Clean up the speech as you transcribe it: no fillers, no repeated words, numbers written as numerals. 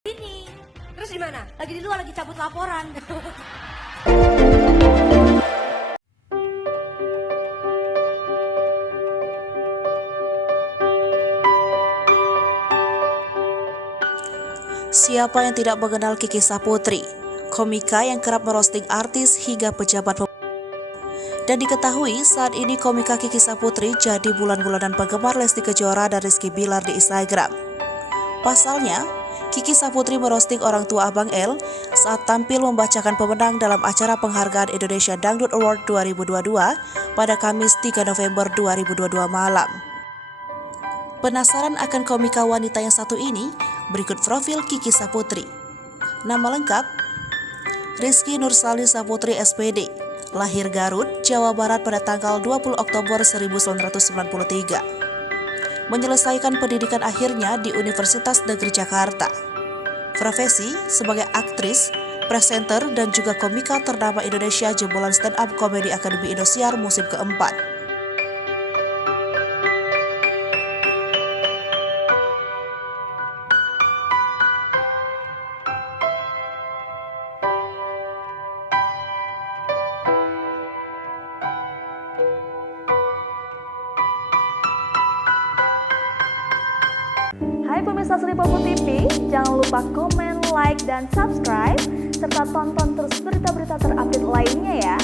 Ini. Terus di mana? Lagi di luar, lagi cabut laporan. Siapa yang tidak mengenal Kiki Saputri, komika yang kerap merosting artis hingga pejabat. Dan diketahui saat ini komika Kiki Saputri jadi bulan-bulanan penggemar Lesti Kejora dan Rizky Bilar di Instagram. Pasalnya, Kiki Saputri merosting orang tua Abang L saat tampil membacakan pemenang dalam acara penghargaan Indonesia Dangdut Award 2022 pada Kamis 3 November 2022 malam. Penasaran akan komika wanita yang satu ini? Berikut profil Kiki Saputri. Nama lengkap: Rizky Nursali Saputri SPD, lahir Garut, Jawa Barat pada tanggal 20 Oktober 1993. Menyelesaikan pendidikan akhirnya di Universitas Negeri Jakarta. Profesi sebagai aktris, presenter, dan juga komika ternama Indonesia jebolan stand up komedi Akademi Indosiar musim keempat. Hai pemirsa Sri Popo TV, jangan lupa komen, like, dan subscribe, serta tonton terus berita-berita terupdate lainnya ya.